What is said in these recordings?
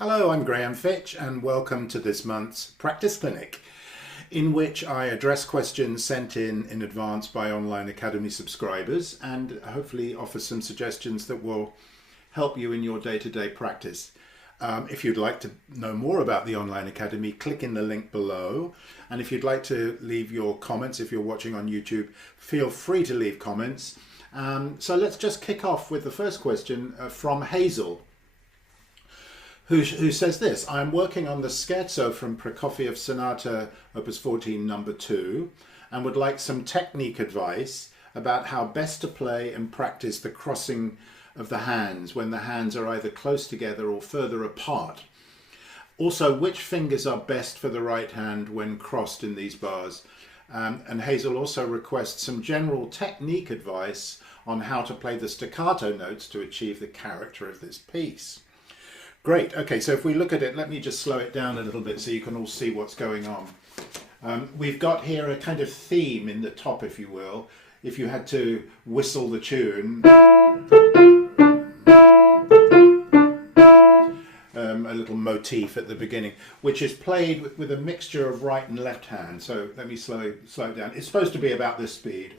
Hello, I'm Graham Fitch and welcome to this month's Practice Clinic, in which I address questions sent in advance by Online Academy subscribers and hopefully offer some suggestions that will help you in your day-to-day practice. If you'd like to know more about the Online Academy, click in the link below. And if you'd like to leave your comments, if you're watching on YouTube, feel free to leave comments. So let's just kick off with the first question from Hazel, who says this: I'm working on the Scherzo from Prokofiev Sonata Op.65 No. and would like some technique advice about how best to play and practice the crossing of the hands when the hands are either close together or further apart. Also, which fingers are best for the right hand when crossed in these bars? And Hazel also requests some general technique advice on how to play the staccato notes to achieve the character of this piece. Great. Okay, so if we look at it, let me just slow it down a little bit so you can all see what's going on. We've got here a kind of theme in the top, if you will. If you had to whistle the tune, a little motif at the beginning, which is played with a mixture of right and left hand. So let me slow it down. It's supposed to be about this speed.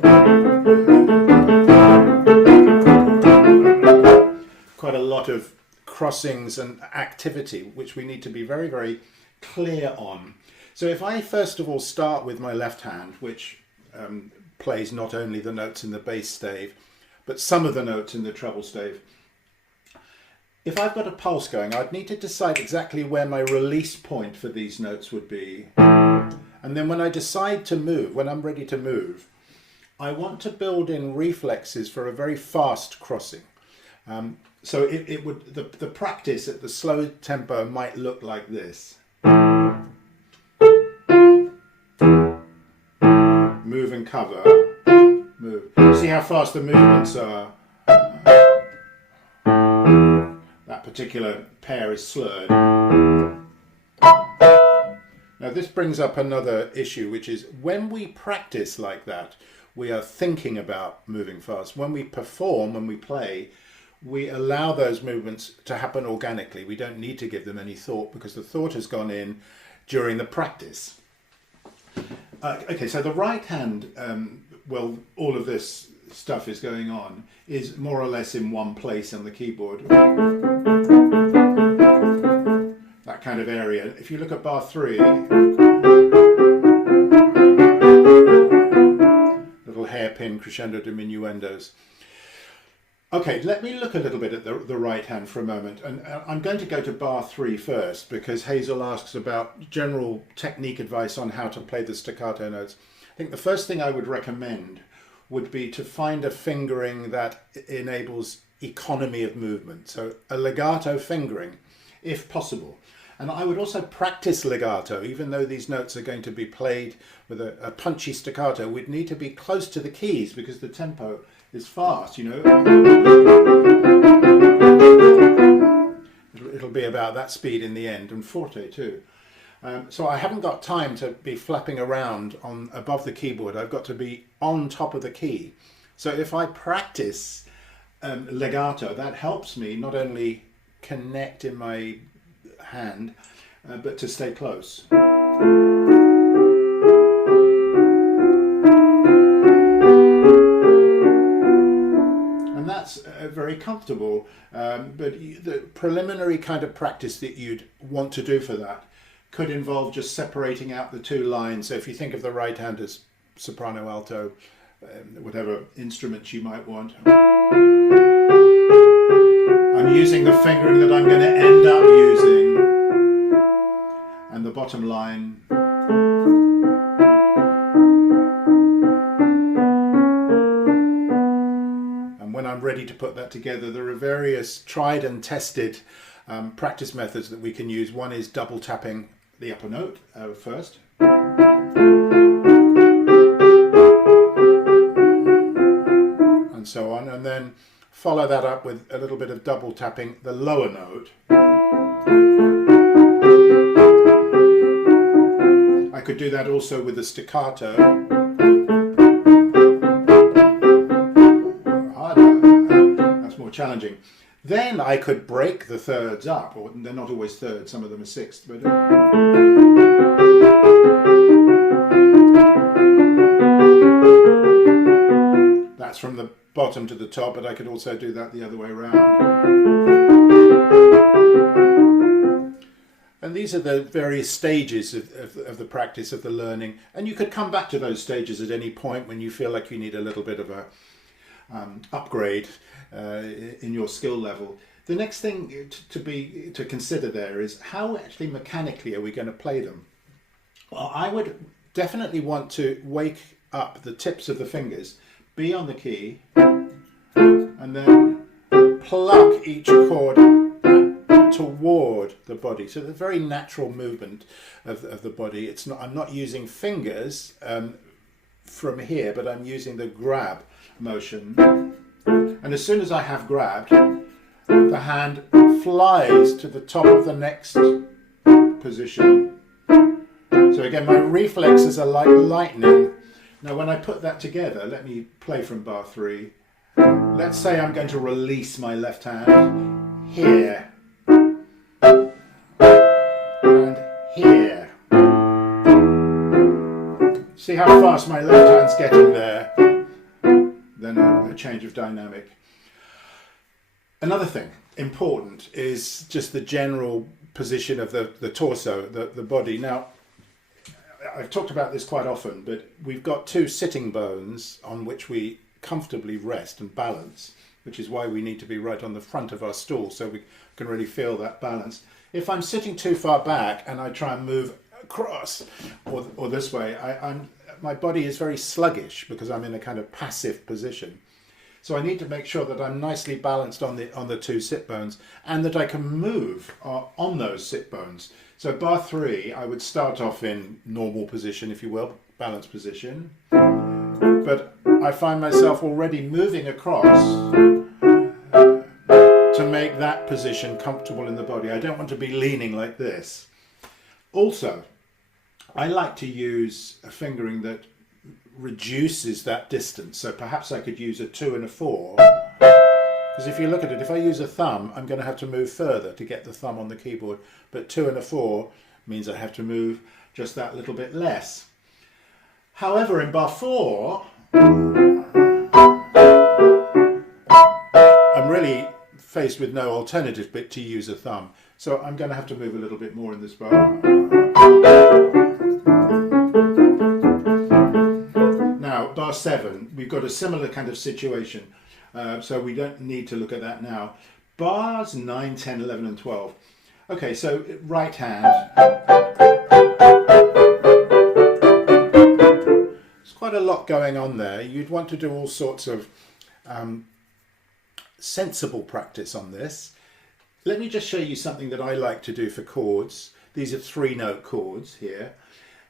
Quite a lot of crossings and activity, which we need to be very, very clear on. So if I first of all start with my left hand, which plays not only the notes in the bass stave, but some of the notes in the treble stave. If I've got a pulse going, I'd need to decide exactly where my release point for these notes would be. And then when I decide to move, when I'm ready to move, I want to build in reflexes for a very fast crossing. So it would the practice at the slow tempo might look like this. Move and cover. Move. See how fast the movements are. That particular pair is slurred. Now this brings up another issue, which is when we practice like that, we are thinking about moving fast. When we perform, when we play, we allow those movements to happen organically. We don't need to give them any thought because the thought has gone in during the practice. Okay, so the right hand, well, all of this stuff is going on, is more or less in one place on the keyboard. That kind of area. If you look at bar 3, little hairpin crescendo diminuendos. Okay, let me look a little bit at the right hand for a moment, and I'm going to go to bar 3 first because Hazel asks about general technique advice on how to play the staccato notes. I think the first thing I would recommend would be to find a fingering that enables economy of movement, so a legato fingering if possible. And I would also practice legato, even though these notes are going to be played with a punchy staccato. We'd need to be close to the keys because the tempo is fast, you know. It'll be about that speed in the end, and forte too. So I haven't got time to be flapping around above the keyboard. I've got to be on top of the key. So if I practice legato, that helps me not only connect in my hand, but to stay close. And that's very comfortable, but the preliminary kind of practice that you'd want to do for that could involve just separating out the two lines. So if you think of the right hand as soprano, alto, whatever instruments you might want. I'm using the fingering that I'm going to end up using, and the bottom line. And when I'm ready to put that together, there are various tried and tested practice methods that we can use. One is double tapping the upper note first. And so on, and then follow that up with a little bit of double tapping the lower note. I could do that also with the staccato. Harder, that's more challenging. Then I could break the thirds up, or they're not always thirds, some of them are sixths, but that's from the bottom to the top, but I could also do that the other way around. And these are the various stages of the practice, of the learning, and you could come back to those stages at any point when you feel like you need a little bit of a upgrade in your skill level. The next thing to consider there is how actually mechanically are we going to play them? Well, I would definitely want to wake up the tips of the fingers, be on the key, and then pluck each chord toward the body. So the very natural movement of the body. It's not. I'm not using fingers from here, but I'm using the grab motion. And as soon as I have grabbed, the hand flies to the top of the next position. So again, my reflexes are like lightning. Now when I put that together, let me play from bar 3. Let's say I'm going to release my left hand here and here. See how fast my left hand's getting there? Then a change of dynamic. Another thing important is just the general position of the torso, the body. Now, I've talked about this quite often, but we've got 2 sitting bones on which we comfortably rest and balance, which is why we need to be right on the front of our stool so we can really feel that balance. If I'm sitting too far back and I try and move across or this way, my body is very sluggish because I'm in a kind of passive position. So I need to make sure that I'm nicely balanced on the 2 sit bones and that I can move on those sit bones. So bar 3, I would start off in normal position, if you will, balanced position. But I find myself already moving across to make that position comfortable in the body. I don't want to be leaning like this. Also, I like to use a fingering that reduces that distance. So perhaps I could use a 2 and a 4. Because if you look at it, if I use a thumb, I'm going to have to move further to get the thumb on the keyboard. But 2 and a 4 means I have to move just that little bit less. However, in bar 4, I'm really faced with no alternative but to use a thumb. So I'm going to have to move a little bit more in this bar. Now, bar 7, we've got a similar kind of situation. So we don't need to look at that now. Bars 9, 10, 11 and 12. Okay, so right hand. There's quite a lot going on there. You'd want to do all sorts of sensible practice on this. Let me just show you something that I like to do for chords. These are 3-note chords here.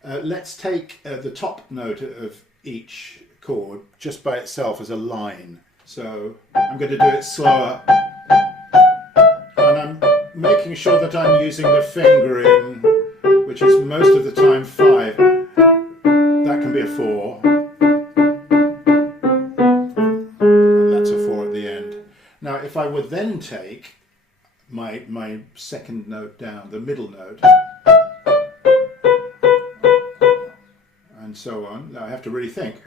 Let's take the top note of each chord just by itself as a line. So I'm going to do it slower, and I'm making sure that I'm using the fingering, which is most of the time 5. That can be a 4, and that's a 4 at the end. Now if I would then take my second note down, the middle note, and so on, now I have to really think.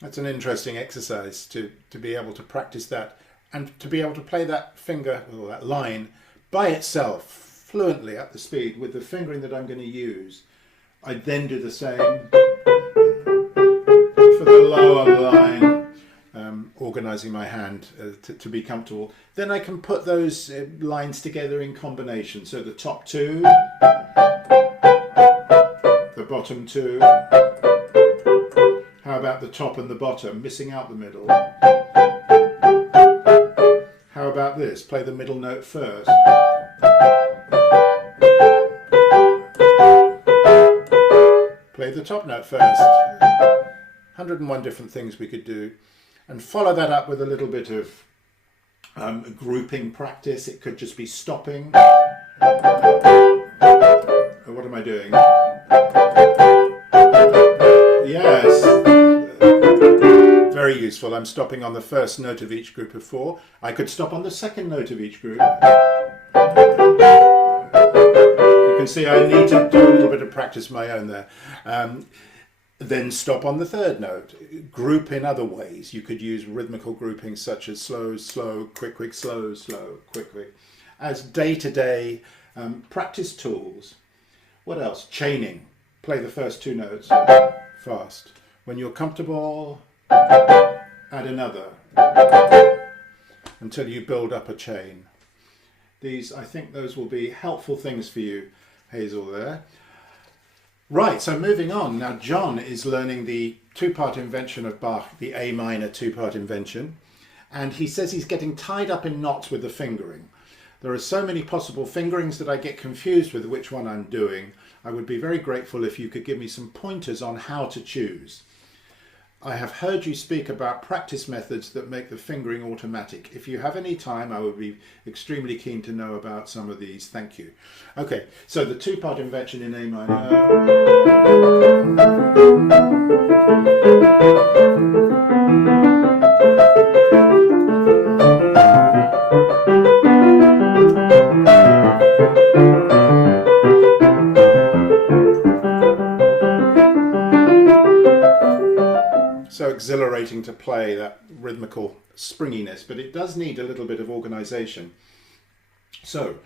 That's an interesting exercise to be able to practice that and to be able to play that finger or that line by itself fluently at the speed with the fingering that I'm going to use. I then do the same for the lower line, organising my hand to be comfortable. Then I can put those lines together in combination. So the top 2, the bottom 2. How about the top and the bottom, missing out the middle? How about this? Play the middle note first. Play the top note first. 101 different things we could do. And follow that up with a little bit of grouping practice. It could just be stopping. What am I doing? Yes. Very useful. I'm stopping on the first note of each group of 4. I could stop on the second note of each group. You can see I need to do a little bit of practice of my own there. Then stop on the third note. Group in other ways. You could use rhythmical groupings such as slow, slow, quick, quick, slow, slow, quick, quick, as day-to-day practice tools. What else? Chaining. Play the first 2 notes fast. When you're comfortable, add another until you build up a chain. I think those will be helpful things for you, Hazel, there. Right, so moving on. Now John is learning the 2-part invention of Bach, the A minor 2-part invention, and he says he's getting tied up in knots with the fingering. There are so many possible fingerings that I get confused with which one I'm doing. I would be very grateful if you could give me some pointers on how to choose. I have heard you speak about practice methods that make the fingering automatic. If you have any time, I would be extremely keen to know about some of these. Thank you. Okay, so the 2-part invention in A minor. So exhilarating to play, that rhythmical springiness, but it does need a little bit of organisation. So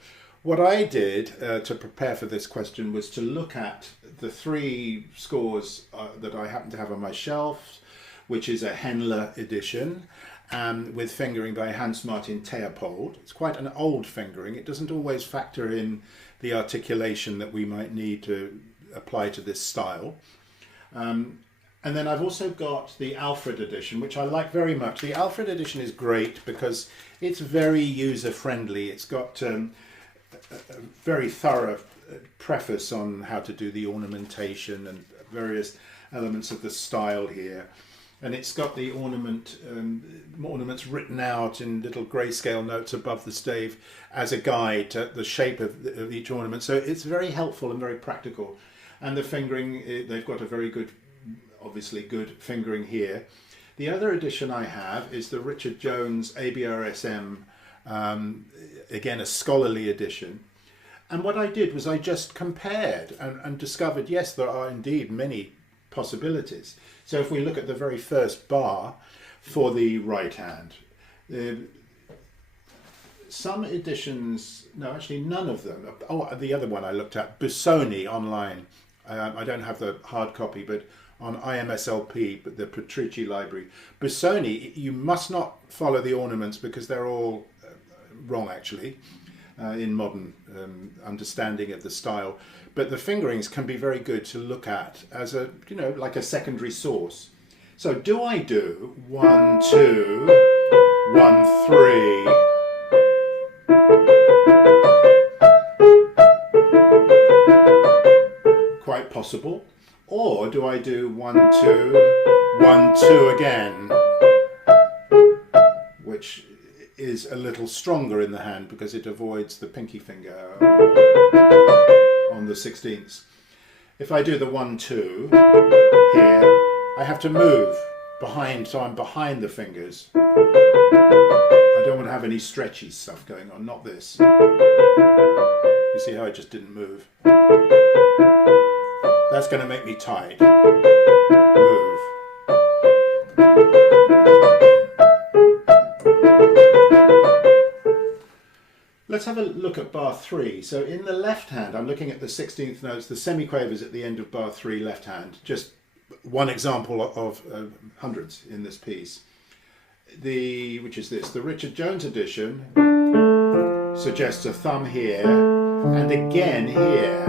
what I did to prepare for this question was to look at the 3 scores that I happen to have on my shelf, which is a Henle edition with fingering by Hans Martin Theopold. It's quite an old fingering. It doesn't always factor in the articulation that we might need to apply to this style. And then I've also got the Alfred edition, which I like very much. The Alfred edition is great because it's very user-friendly. It's got a very thorough preface on how to do the ornamentation and various elements of the style here. And it's got the ornaments written out in little grayscale notes above the stave as a guide to the shape of each ornament. So it's very helpful and very practical. And the fingering, they've got a very good, obviously good fingering here. The other edition I have is the Richard Jones ABRSM, again a scholarly edition. And what I did was I just compared and discovered, yes, there are indeed many possibilities. So if we look at the very first bar for the right hand, some editions, no, actually none of them. Oh, the other one I looked at, Busoni online. I don't have the hard copy, but on IMSLP, but the Petrici library. Busoni, you must not follow the ornaments because they're all wrong actually in modern understanding of the style. But the fingerings can be very good to look at as a, you know, like a secondary source. So do I do 1, 2, 1, 3, quite possible. Or do I do 1, 2, 1, 2 again, which is a little stronger in the hand because it avoids the pinky finger on the 16ths. If I do the 1, 2 here, I have to move behind, so I'm behind the fingers. I don't want to have any stretchy stuff going on, not this. You see how I just didn't move? That's going to make me tight. Move. Let's have a look at bar 3. So in the left hand, I'm looking at the 16th notes, the semiquavers at the end of bar 3 left hand. Just one example of hundreds in this piece. Which is this, the Richard Jones edition suggests a thumb here and again here.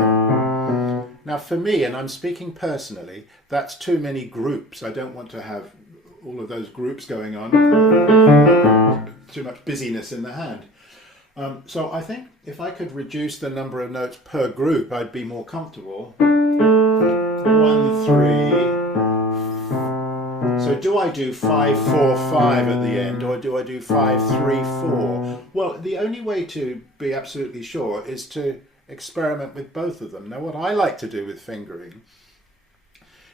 Now for me, and I'm speaking personally, that's too many groups. I don't want to have all of those groups going on. Too much busyness in the hand. So I think if I could reduce the number of notes per group, I'd be more comfortable. 1, 3. So do I do 5, 4, 5 at the end, or do I do 5, 3, 4? Well, the only way to be absolutely sure is to experiment with both of them. Now what I like to do with fingering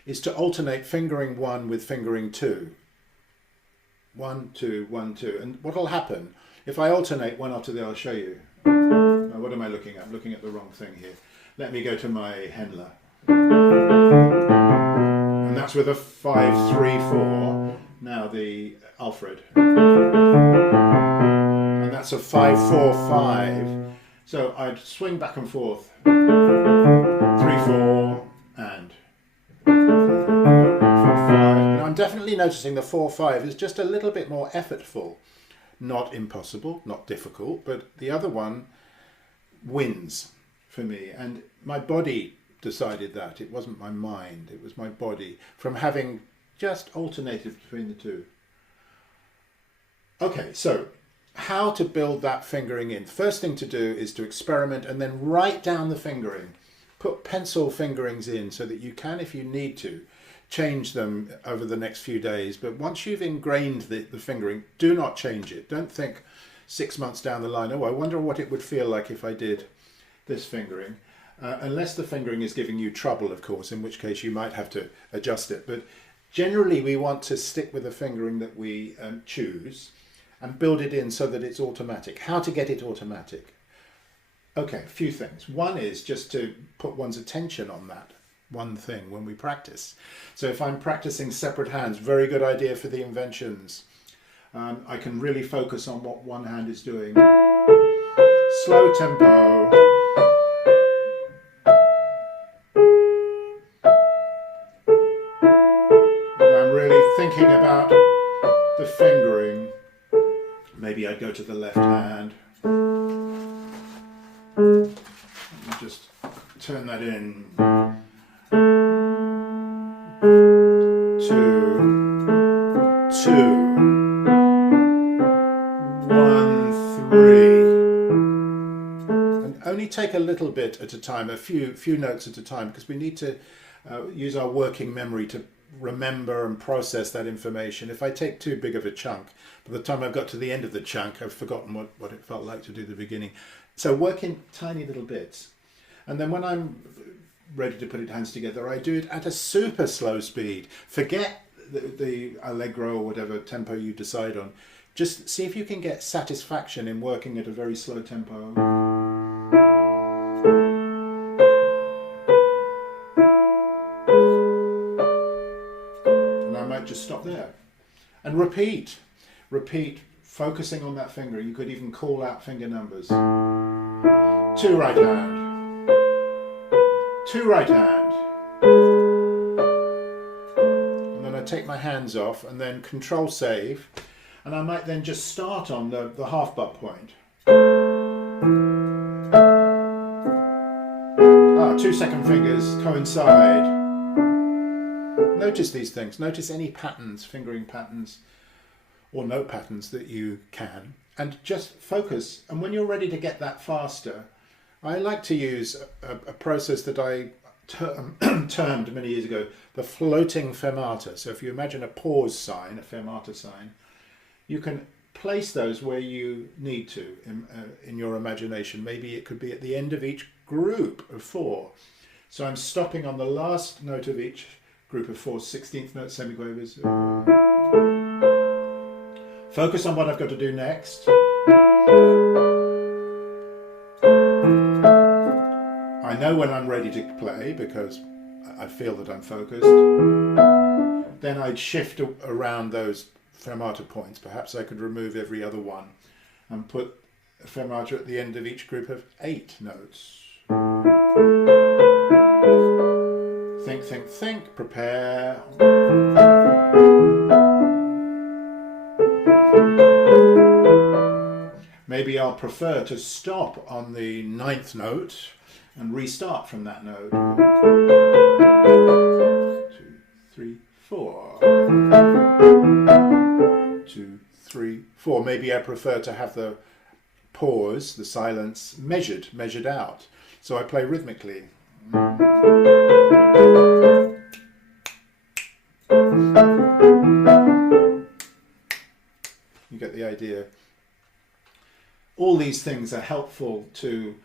is to alternate fingering 1 with fingering 2. 1, 2, 1, 2. And what will happen, if I alternate one after the other, I'll show you. What am I looking at? I'm looking at the wrong thing here. Let me go to my Händler. And that's with a 5, 3, 4. Now the Alfred. And that's a 5, 4, 5. So I'd swing back and forth. 3, 4, and 4, 5. Now I'm definitely noticing the 4, 5 is just a little bit more effortful. Not impossible, not difficult, but the other one wins for me. And my body decided that. It wasn't my mind, it was my body, from having just alternated between the two. Okay, so how to build that fingering in. First thing to do is to experiment and then write down the fingering. Put pencil fingerings in so that you can, if you need to, change them over the next few days. But once you've ingrained the fingering, do not change it. Don't think 6 months down the line, oh, I wonder what it would feel like if I did this fingering. Unless the fingering is giving you trouble, of course, in which case you might have to adjust it. But generally we want to stick with the fingering that we choose and build it in so that it's automatic. How to get it automatic? Okay, a few things. One is just to put one's attention on that one thing when we practice. So if I'm practicing separate hands, very good idea for the inventions. I can really focus on what one hand is doing. Slow tempo. And I'm really thinking about the fingering. Maybe I'd go to the left hand. Let me just turn that in. 2, 2, 1, 3. And only take a little bit at a time, a few notes at a time, because we need to use our working memory to remember and process that information. If I take too big of a chunk, by the time I've got to the end of the chunk, I've forgotten what it felt like to do the beginning. So work in tiny little bits. And then when I'm ready to put it hands together, I do it at a super slow speed. Forget the allegro or whatever tempo you decide on. Just see if you can get satisfaction in working at a very slow tempo. And I might just stop there. And repeat, focusing on that finger. You could even call out finger numbers. 2 right hand. 2 right hand. And then I take my hands off and then control save. And I might then just start on the half butt point. 2 second fingers coincide. Notice these things. Notice any patterns, fingering patterns or note patterns that you can. And just focus. And when you're ready to get that faster, I like to use a process that I termed many years ago the floating fermata. So if you imagine a pause sign, a fermata sign, you can place those where you need to in your imagination. Maybe it could be at the end of each group of 4. So I'm stopping on the last note of each group of 4, 16th note semiquavers. Focus on what I've got to do next. I know when I'm ready to play because I feel that I'm focused. Then I'd shift around those fermata points. Perhaps I could remove every other one and put a fermata at the end of each group of 8 notes. Think, prepare. Maybe I'll prefer to stop on the 9th note and restart from that note. 2, 3, 4. 2, 3, 4. Maybe I prefer to have the pause, the silence, measured out. So I play rhythmically. You get the idea. All these things are helpful to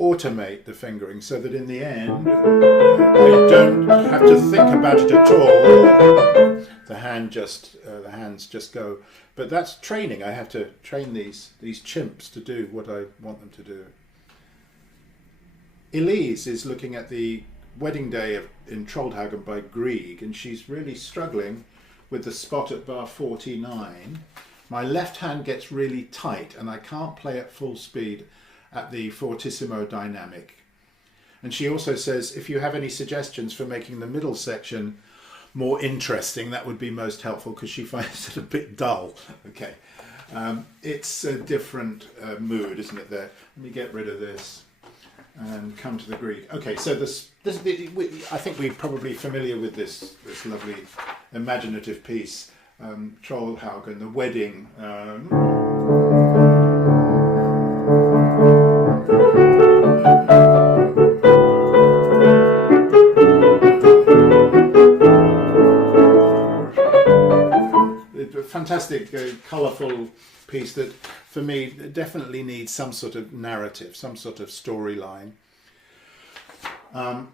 automate the fingering so that in the end I don't have to think about it at all. The hands just go. But that's training. I have to train these chimps to do what I want them to do. Elise is looking at the Wedding Day in Troldhaugen by Grieg, and she's really struggling with the spot at bar 49. My left hand gets really tight and I can't play at full speed at the fortissimo dynamic. And she also says, if you have any suggestions for making the middle section more interesting, that would be most helpful, because she finds it a bit dull. Okay, it's a different mood, isn't it there? Let me get rid of this and come to the Grieg. Okay, so I think we're probably familiar with this lovely imaginative piece, Troldhaugen, the Wedding. Fantastic, colourful piece that, for me, definitely needs some sort of narrative, some sort of storyline.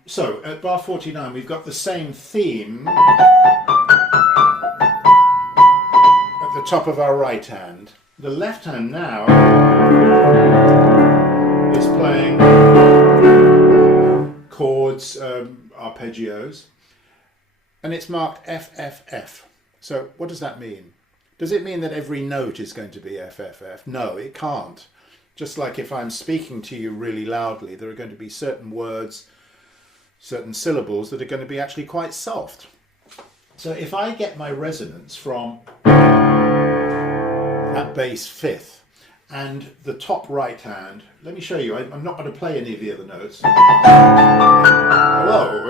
So, at bar 49, we've got the same theme at the top of our right hand. The left hand now is playing chords, arpeggios, and it's marked F, F, F. So what does that mean? Does it mean that every note is going to be F, F, F? No, it can't. Just like if I'm speaking to you really loudly, there are going to be certain words, certain syllables that are going to be actually quite soft. So if I get my resonance from that bass fifth and the top right hand, let me show you, I'm not going to play any of the other notes. Hello.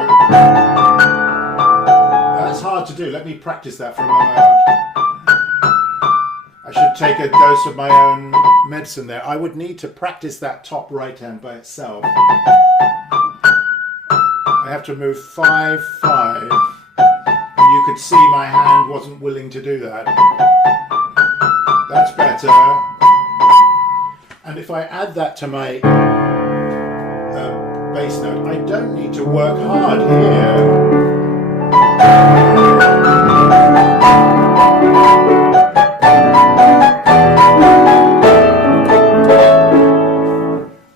That's hard to do. Let me practice that for a moment. I should take a dose of my own medicine there. I would need to practice that top right hand by itself. I have to move 5, 5. And you could see my hand wasn't willing to do that. That's better. And if I add that to my bass note, I don't need to work hard here.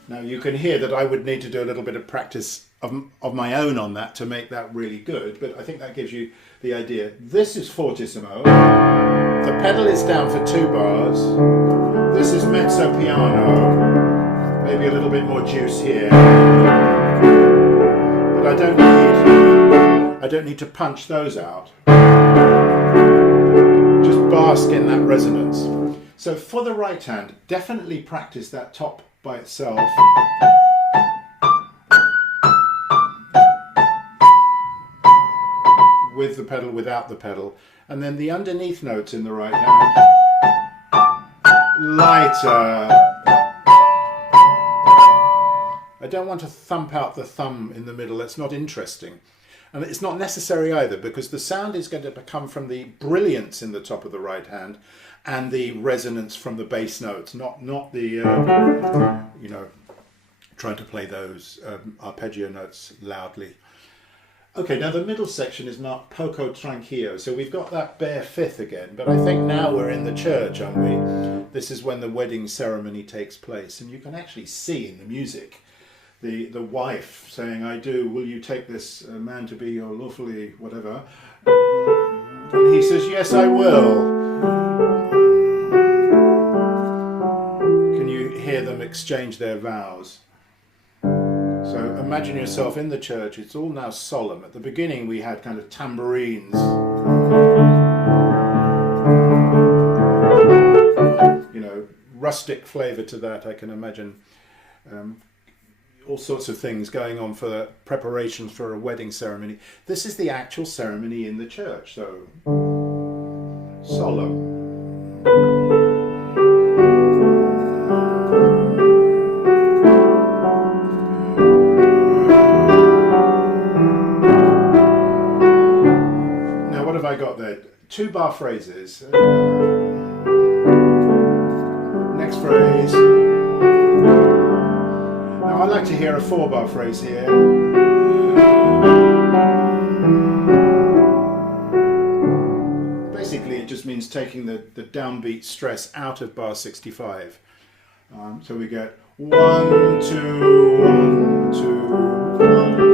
Now you can hear that I would need to do a little bit of practice of my own on that to make that really good, but I think that gives you the idea. This is fortissimo. The pedal is down for 2 bars. This is mezzo piano. Maybe a little bit more juice here. But I don't need to punch those out. Just bask in that resonance. So for the right hand, definitely practice that top by itself. With the pedal, without the pedal. And then the underneath notes in the right hand. Lighter. I don't want to thump out the thumb in the middle. That's not interesting. And it's not necessary either, because the sound is going to come from the brilliance in the top of the right hand and the resonance from the bass notes, not the, you know, trying to play those arpeggio notes loudly. Okay, now the middle section is marked poco tranquillo, so we've got that bare fifth again, but I think now we're in the church, aren't we? This is when the wedding ceremony takes place, and you can actually see in the music the wife saying, I do, will you take this man to be your lawfully whatever? And he says, yes, I will. Can you hear them exchange their vows? So imagine yourself in the church, it's all now solemn. At the beginning we had kind of tambourines. You know, rustic flavour to that, I can imagine. All sorts of things going on for preparations for a wedding ceremony. This is the actual ceremony in the church, so solemn. I got there 2 bar phrases. Next phrase. Now I like to hear a 4-bar phrase here. Basically, it just means taking the downbeat stress out of bar 65. So we get 1, 2, 1, 2, 1.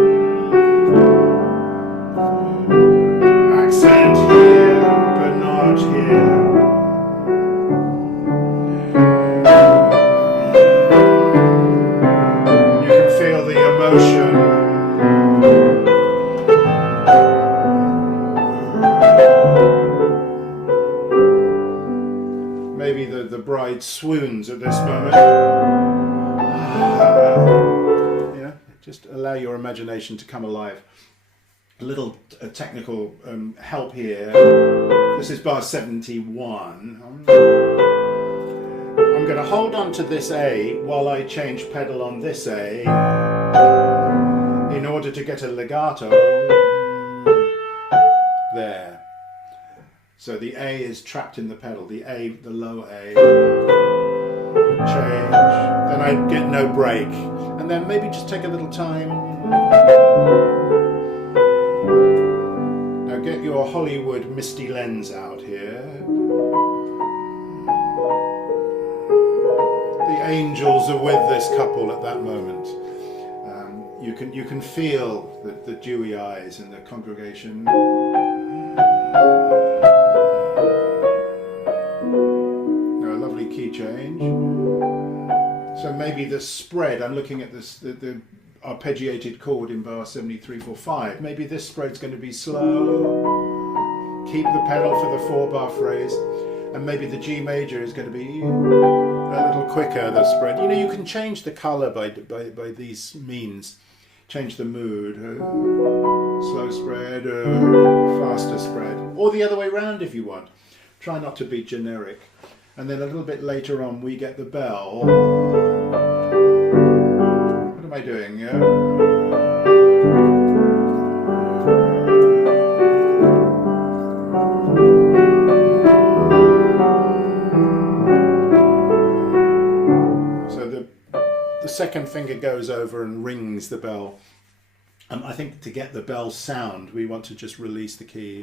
Accent here, but not here. You can feel the emotion. Maybe the bride swoons at this moment. Just allow your imagination to come alive. A little technical help here. This is bar 71. I'm going to hold on to this A while I change pedal on this A in order to get a legato there. So the A is trapped in the pedal, the low A. Change, then I get no break. And then maybe just take a little time. Now get your Hollywood misty lens out here. The angels are with this couple at that moment. You can feel the dewy eyes in the congregation. Key change. So maybe the spread, I'm looking at this, the arpeggiated chord in bar 7345. Maybe this spread's going to be slow. Keep the pedal for the 4-bar phrase. And maybe the G major is going to be a little quicker, the spread. You know, you can change the color by these means. Change the mood. Slow spread, faster spread. Or the other way around if you want. Try not to be generic. And then a little bit later on we get the bell. What am I doing? Yeah? So the second finger goes over and rings the bell. I think to get the bell sound we want to just release the key.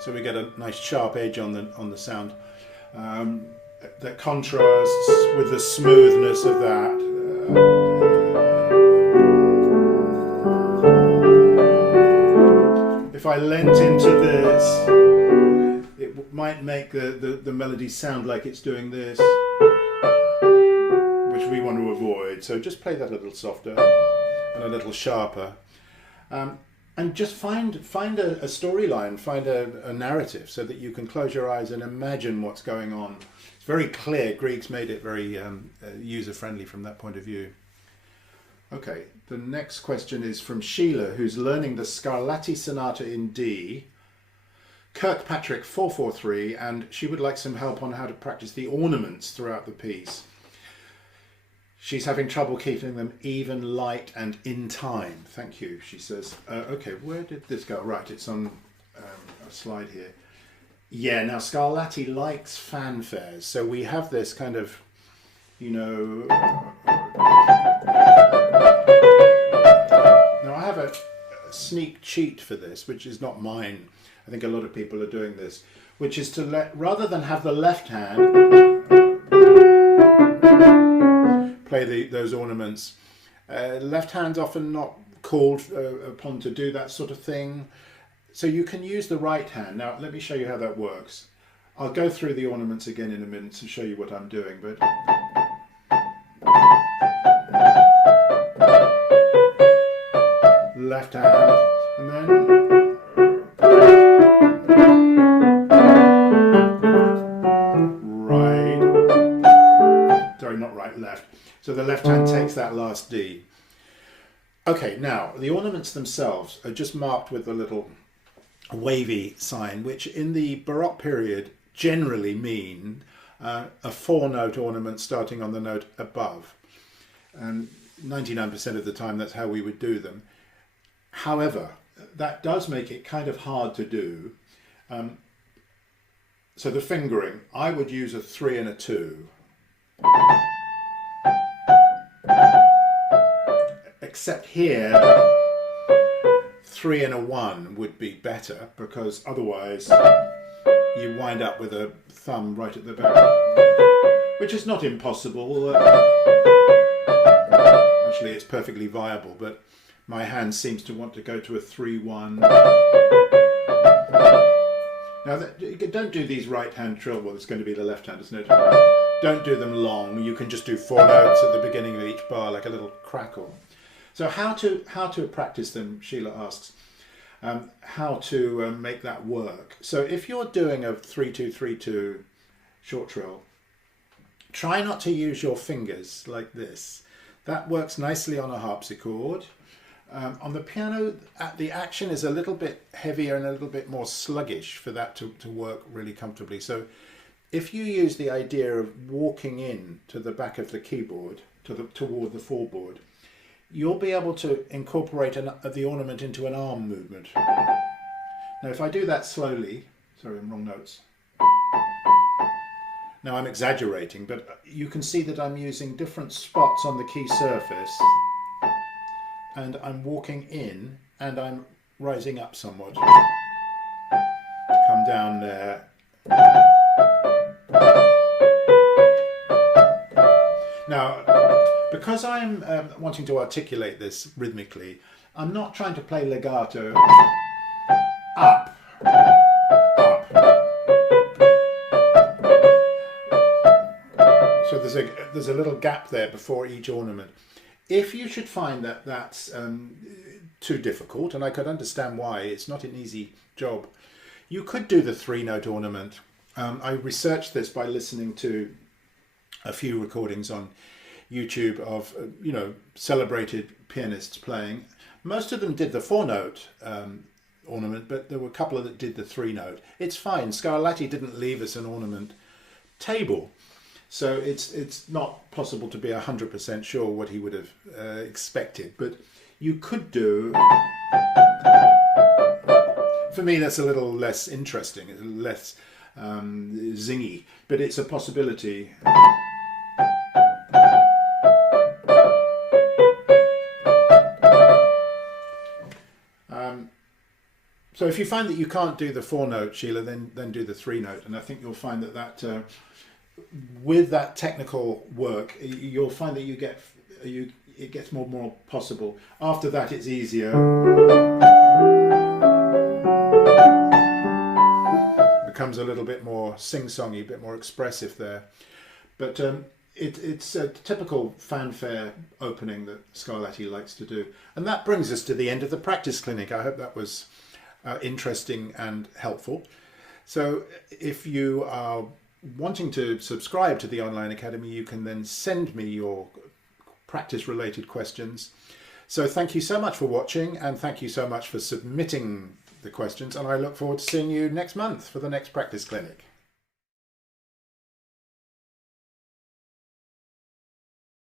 So we get a nice sharp edge on the sound. That contrasts with the smoothness of that. If I leant into this, it might make the melody sound like it's doing this, which we want to avoid. So just play that a little softer and a little sharper. And just find a storyline, find a narrative so that you can close your eyes and imagine what's going on. It's very clear. Grieg's made it very user-friendly from that point of view. Okay, the next question is from Sheila, who's learning the Scarlatti Sonata in D, Kirkpatrick 443, and she would like some help on how to practice the ornaments throughout the piece. She's having trouble keeping them even, light and in time. Thank you, she says. Okay, where did this go? Right, it's on a slide here. Yeah, now Scarlatti likes fanfares. So we have this kind of, you know... Now I have a sneak cheat for this, which is not mine. I think a lot of people are doing this, which is to rather than have the left hand... play those ornaments. Left hand's often not called upon to do that sort of thing. So you can use the right hand. Now let me show you how that works. I'll go through the ornaments again in a minute to show you what I'm doing, but left hand and then right. Sorry, not right, left. So the left hand takes that last D. Okay, now the ornaments themselves are just marked with a little wavy sign, which in the Baroque period generally mean a 4-note ornament starting on the note above. And 99% of the time that's how we would do them. However, that does make it kind of hard to do. So the fingering, I would use a 3 and a 2. except here 3 and a 1 would be better, because otherwise you wind up with a thumb right at the back, which is not impossible. Actually, it's perfectly viable, but my hand seems to want to go to a 3-1. Now, don't do these right-hand trill. Well, it's going to be the left-hand, isn't it? Don't do them long. You can just do 4 notes at the beginning of each bar, like a little crackle. So how to practice them, Sheila asks. How to make that work. So if you're doing a 3-2-3-2 short trill, try not to use your fingers like this. That works nicely on a harpsichord. On the piano, the action is a little bit heavier and a little bit more sluggish for that to work really comfortably. So if you use the idea of walking in to the back of the keyboard, toward the fallboard, you'll be able to incorporate the ornament into an arm movement. Now if I do that slowly, sorry, I'm wrong notes. Now I'm exaggerating, but you can see that I'm using different spots on the key surface, and I'm walking in and I'm rising up somewhat. Come down there. Now, because I'm wanting to articulate this rhythmically, I'm not trying to play legato. Up, up. So there's a little gap there before each ornament. If you should find that that's too difficult, and I could understand why, it's not an easy job, you could do the 3-note ornament. I researched this by listening to a few recordings on YouTube of celebrated pianists playing. Most of them did the 4-note ornament, but there were a couple that did the 3-note. It's fine. Scarlatti didn't leave us an ornament table, so it's not possible to be 100% sure what he would have expected. But you could do. For me, that's a little less interesting, a little less zingy, but it's a possibility. So if you find that you can't do the 4-note, Sheila, then do the 3-note, and I think you'll find that with that technical work, you'll find that it gets more possible. After that, it's easier. Becomes a little bit more sing-songy, a bit more expressive there, but it's a typical fanfare opening that Scarlatti likes to do. And that brings us to the end of the practice clinic. I hope that was interesting and helpful. So if you are wanting to subscribe to the Online Academy, you can then send me your practice related questions. So thank you so much for watching, and thank you so much for submitting the questions, and I look forward to seeing you next month for the next practice clinic.